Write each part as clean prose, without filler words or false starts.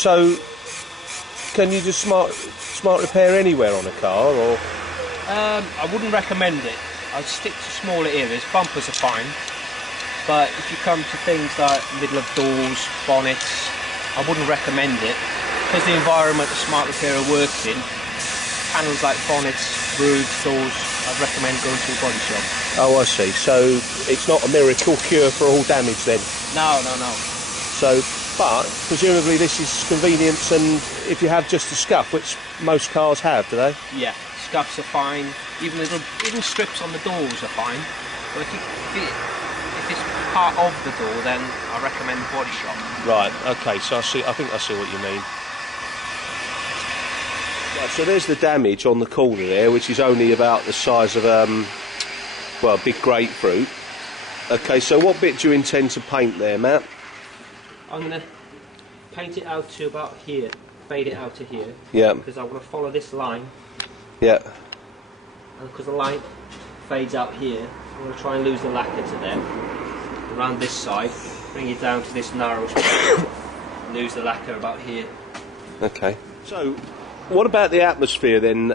So, can you do smart repair anywhere on a car, or? I wouldn't recommend it. I'd stick to smaller areas. Bumpers are fine, but if you come to things like middle of doors, bonnets, I wouldn't recommend it, because the environment the smart repairer works in, panels like bonnets, roofs, doors, I'd recommend going to a body shop. Oh, I see. So it's not a miracle cure for all damage then? No. So, but presumably this is convenience, and if you have just a scuff, which most cars have, do they? Yeah, scuffs are fine. Even strips on the doors are fine. But if it's part of the door, then I recommend the body shop. Right. Okay. So I think I see what you mean. Right, so there's the damage on the corner there, which is only about the size of well, a big grapefruit. Okay. So what bit do you intend to paint there, Matt? I'm going to paint it out to about here, fade it out to here. Yeah. Because I want to follow this line. Yeah. And because the line fades out here, I'm going to try and lose the lacquer to there. Around this side, bring it down to this narrow spot, lose the lacquer about here. Okay. So, what about the atmosphere then?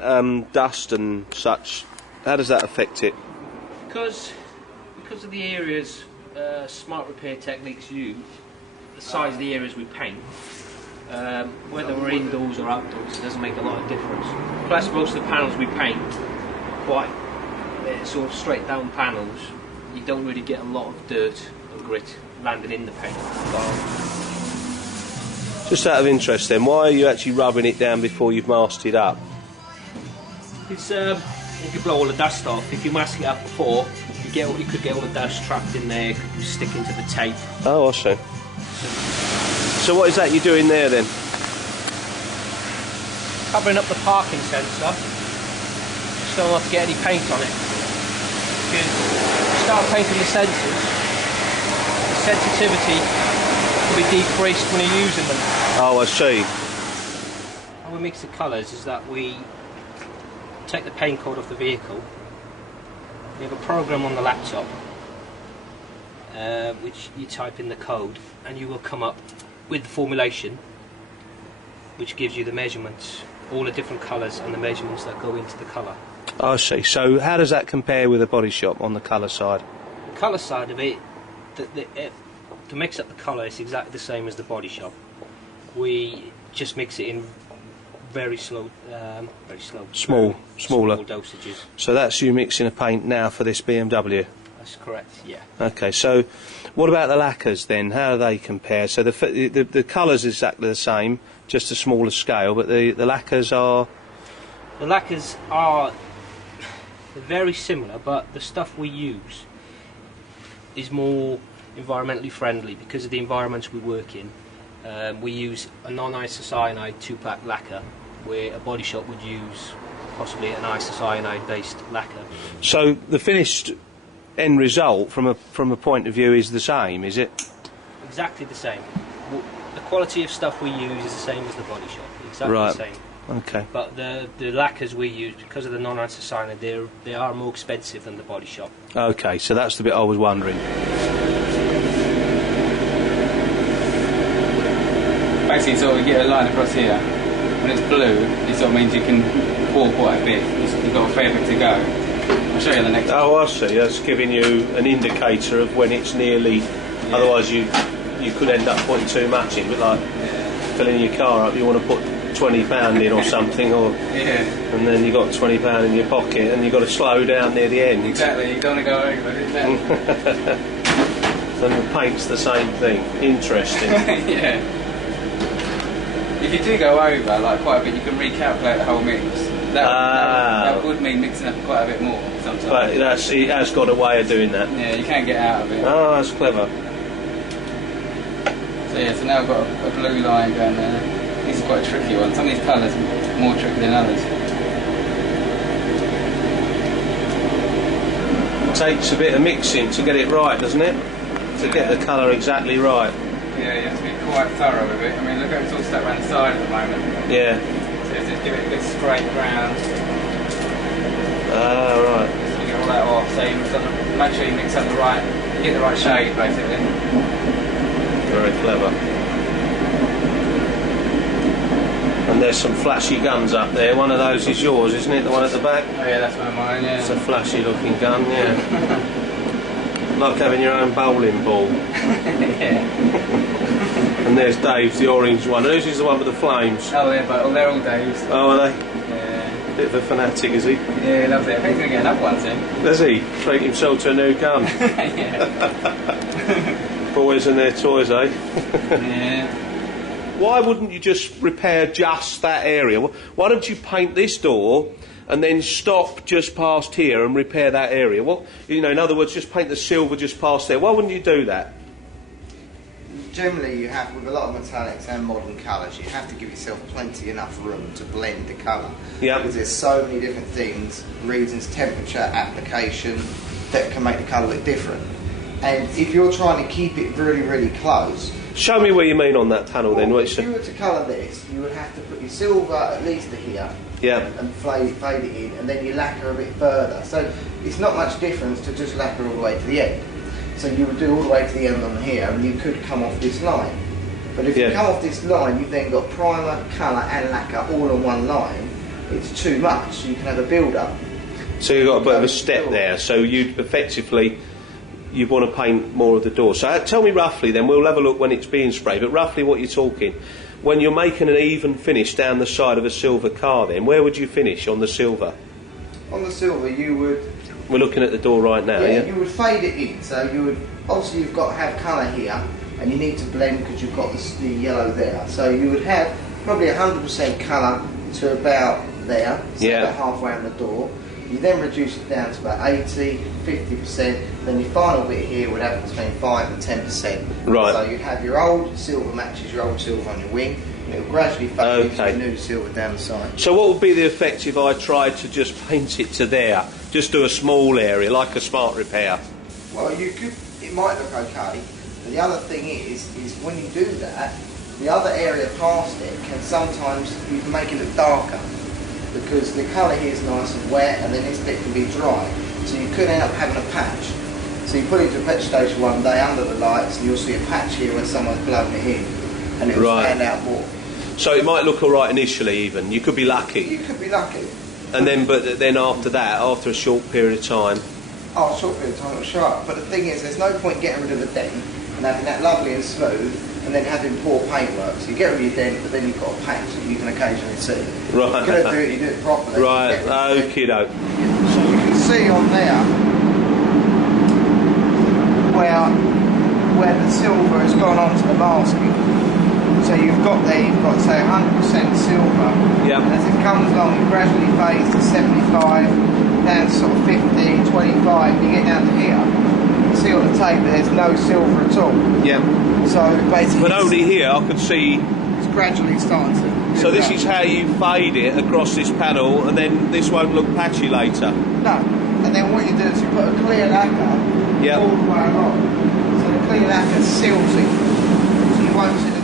Dust and such. How does that affect it? Because of the areas smart repair techniques use, the size of the areas we paint, whether we're indoors or outdoors, it doesn't make a lot of difference. Plus, most of the panels we paint quite sort of straight down panels. You don't really get a lot of dirt and grit landing in the paint. Just out of interest then, why are you actually rubbing it down before you've masked it up? It's you can blow all the dust off. If you mask it up before, you could get all the dust trapped in there, could stick into the tape. Oh, I see. So what is that you're doing there then? Covering up the parking sensor, so not to get any paint on it. If you start painting the sensors, the sensitivity will be decreased when you're using them. Oh, I see. How we mix the colours is that we take the paint code off the vehicle. We have a program on the laptop which you type in the code and you will come up with the formulation which gives you the measurements, all the different colours and the measurements that go into the colour. I see. So how does that compare with a body shop on the colour side? The colour side of it, to mix up the colour is exactly the same as the body shop. We just mix it in very slow, smaller dosages. So that's you mixing a paint now for this BMW? That's correct, yeah. Okay, so what about the lacquers then? How do they compare? So the colours is exactly the same, just a smaller scale, but the lacquers are... The lacquers are very similar, but the stuff we use is more environmentally friendly because of the environments we work in. We use a non-isocyanide 2-pack lacquer, where a body shop would use possibly an isocyanide based lacquer. So the finished end result from a point of view is the same, is it? Exactly the same. The quality of stuff we use is the same as the body shop, exactly the same. Okay. But the lacquers we use, because of the non-isocyanide, they are more expensive than the body shop. Okay, so that's the bit I was wondering. Basically, sort of get a line across here. When it's blue, it sort of means you can pour quite a bit. You've got a fair bit to go. I'll show you the next one. Oh, I see. That's giving you an indicator of when it's nearly... Yeah. Otherwise, you could end up putting too much in, but like filling your car up, you want to put £20 in or something, or and then you got £20 in your pocket, and you've got to slow down near the end. Exactly. You don't want to go over, exactly. And the paint's the same thing. Interesting. Yeah. If you do go over like quite a bit, you can recalculate the whole mix. That would mean mixing up quite a bit more sometimes. But it has got a way of doing that. Yeah, you can get out of it. Oh, that's clever. So yeah, so now I've got a blue line going there. This is quite a tricky one. Some of these colours are more tricky than others. It takes a bit of mixing to get it right, doesn't it? To get the colour exactly right. Yeah, you have to be quite thorough with it. I mean, look how it's all stuck around the side at the moment. Yeah. So just give it a good straight round. Ah, right. So you get all that off. So you make sure you mix up the right, you get the right shade basically. Very clever. there's some flashy guns up there. One of those is yours, isn't it? The one at the back? Oh yeah, that's one of mine, yeah. It's a flashy looking gun, yeah. Like having your own bowling ball. Yeah. And there's Dave's, the orange one. Whose is the one with the flames? Oh, they're all Dave's. Oh, are they? Yeah. Bit of a fanatic, is he? Yeah, he loves it. I think he's going to get another one soon. Does he? Treat himself to a new gun. Yeah. Boys and their toys, eh? Yeah. Why wouldn't you just repair just that area? Why don't you paint this door and then stop just past here and repair that area? Well, you know, in other words, just paint the silver just past there. Why wouldn't you do that? Generally, you have, with a lot of metallics and modern colours, you have to give yourself enough room to blend the colour. Yeah. Because there's so many different things, reasons, temperature, application, that can make the colour look different. And if you're trying to keep it really, really close... Show me what you mean on that panel then. If you were to colour this, you would have to put your silver at least to here, yeah, and fade it in, and then you lacquer a bit further. So it's not much difference to just lacquer all the way to the end. So you would do all the way to the end on here, and you could come off this line. But if you come off this line, you've then got primer, colour and lacquer all on one line. It's too much, so you can have a build-up. So you've got a bit of a step there, so you'd effectively... you'd want to paint more of the door. So tell me roughly then, we'll have a look when it's being sprayed, but roughly what you're talking. When you're making an even finish down the side of a silver car then, where would you finish on the silver? On the silver you would... We're looking at the door right now, yeah? You would fade it in, so you would... Obviously you've got to have colour here, and you need to blend because you've got the yellow there. So you would have probably 100% colour to about there, so about halfway on the door. You then reduce it down to about 80, 50%, then your final bit here would have between 5 and 10%. Right. So you'd have your old silver matches your old silver on your wing, and it will gradually fade into your new silver down the side. So what would be the effect if I tried to just paint it to there? Just do a small area, like a smart repair? Well, you could, it might look okay, but the other thing is when you do that, the other area past it can sometimes, you can make it look darker. Because the colour here is nice and wet, and then this bit can be dry. So you could end up having a patch. So you put it into a petrol station one day under the lights, and you'll see a patch here where someone's blown it in, and it will stand out more. So it might look all right initially even. You could be lucky. You could be lucky. And then, but then after that, after a short period of time... Oh, a short period of time, it'll show up. But the thing is, there's no point getting rid of the dent and having that lovely and smooth, and then having poor paintwork. So you get rid of your dent, but then you've got a patch that you can occasionally see. Right. You're going to do it, you do it properly. Right, okie doke. So you can see on there where the silver has gone onto the masking. So you've got say 100% silver. Yeah. And as it comes along, it gradually fades to 75, down to sort of 50, 25. You get down to here. See on the tape there's no silver at all. Yeah. So basically... But only here I can see... It's gradually starting to... So this is how you fade it across this panel, and then this won't look patchy later? No. And then what you do is you put a clear lacquer all the way along. So the clear lacquer seals it. So you won't see